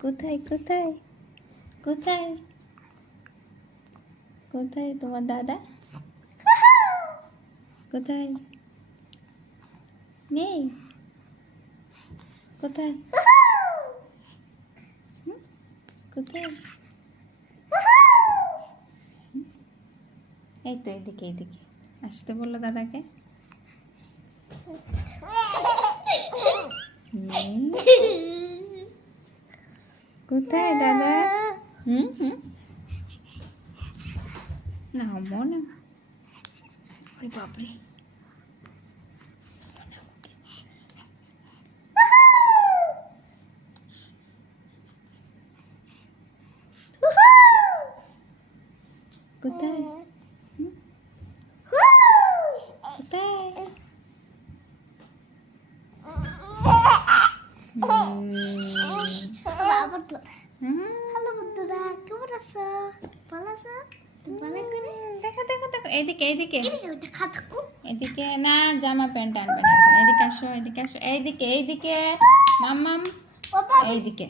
কোথায় কোথায় কোথায় কোথায় তোমার দাদা? কোথায়? নেই? কোথায়? কোথায়? এই তো এদিকে এদিকে আসতে বললো দাদাকে। কোথায় দাদা? হুম হুম না মনে ওই বাপরে কোথায়? কোথায়? হ্যালো বন্ধুরা, কেমন আছো? ভালো আছো? ভালো করে দেখো দেখো দেখো এদিকে এদিকে ওটা খাটকু এদিকে না জামা প্যান্ট আনবে না এখন। এদিকে আসো এদিকে আসো এইদিকে এইদিকে মাম্মাম ও বাবা এইদিকে